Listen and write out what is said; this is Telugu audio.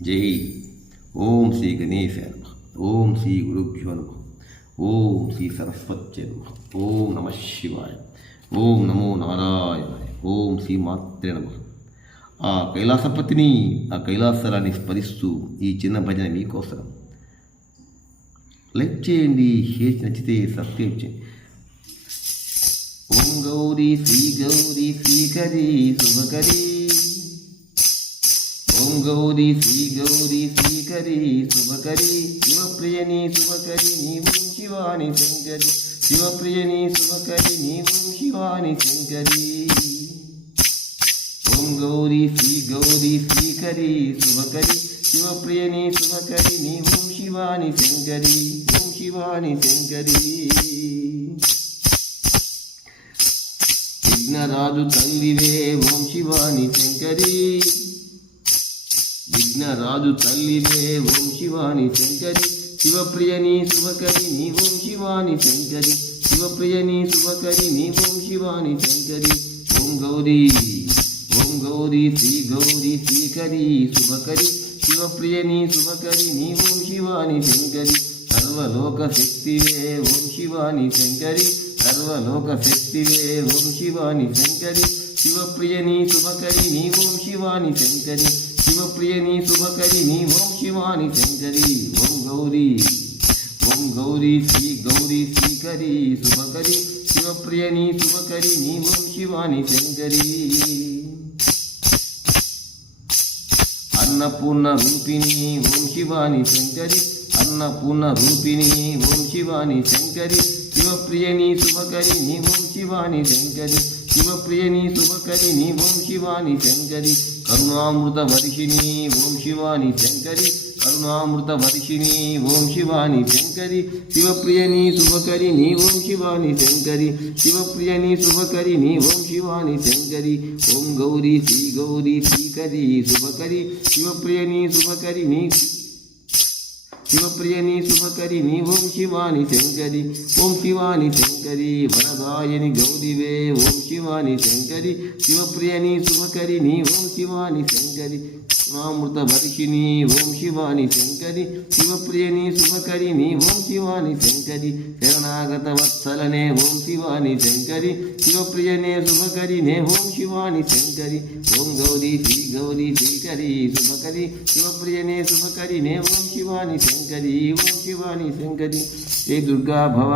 जय ओम श्री गणेशाय नमः ओम श्री गुरुभ्यो नमः ओम श्री सरस्वत्यै नमः ओम नमः शिवाय ఓం నమో నారాయణాయ ఓం శ్రీ మాత్రే నమః. ఆ కైలాసపతిని ఆ కైలాసరాన్ని స్మరిస్తూ ఈ చిన్న భజన మీకోసం. లైక్ చేయండి, షేర్ నచ్చితే సబ్స్క్రైబ్ చేయండి. ఓం గౌరీ శ్రీకరి శుభకరి ఓం గౌరీ శ్రీకరి శుభకరి శివప్రియని శుభకరి నీవం శివాని శంకరి శివప్రియని శుభకరి నీవం శివాని శంకరి. ఓం గౌరీ శ్రీకరి శుభకరి శివప్రియని శుభకరి నీవం శివాని శంకరి ఓం శివాని శంకరి. విఘ్నరాజు తల్లివే ఓం శివాని శంకరి విఘ్నరాజు తల్లివే ఓం శివాని శంకరి శివప్రియని శుభకరి నీవం శివాని శంకరి శివప్రియని శుభకరి నీవం శివాని శంకరి. ఓం గౌరీ శ్రీకరి శుభకరి శివప్రియని శుభకరి నీవం శివాని శంకరి సర్వలోక శక్తివే ఓం శివాని శంకరి సర్వలోక శక్తివే ఓం శివాని శంకరి శివప్రియని శుభకరి నీవం శివాని శంకరి శివప్రియని శుభకరి నీవం శివాని శంకరి. ఓం గౌరీ శ్రీకరి శుభకరి శివప్రియని శుభకరి నీవం శివాని శంకరి. అన్నపూర్ణ రూపిణి ఓం శివాని శంకరి అన్నపూర్ణ రూపిణి ఓం శివాని శంకరి శివప్రియని శుభకరి నీవం శివాని శంకరి శివప్రియని శుభకరి నీవం శివాని శంకరి. కరుణామృత వర్షిణి ఓం శివాని శంకరి కరుణామృత వర్షిణి ఓం శివాని శంకరి శివప్రియని శుభకరి నీవం శివాని శంకరి శివప్రియని శుభకరి నీవం శివాని శంకరి. ఓం గౌరీ శ్రీకరి శుభకరి శివప్రియని శుభకరి శివప్రియని శుభకరి నీవం శివాని శంకరి ఓం శివాని శంకరి. వరదాయని గౌరివే ఓం శివాని శంకరి శివప్రియని శుభకరి నీవం శివాని శంకరి కరుణామృత వర్షిణి ఓం శివాని శంకరి శివప్రియని శుభకరి నీవం శివాని శంకరి. శరణాగత వత్సలనే ఓం శివాని శంకరి శివప్రియనే శుభకరి నే ఓం శివాని శంకరి. ఓం గౌరీ శ్రీకరి శుభకరి శివప్రియనే శుభకరి నే ఓం శివాని శంకరి ఓం శివాని శంకరి. జై దుర్గా భవ.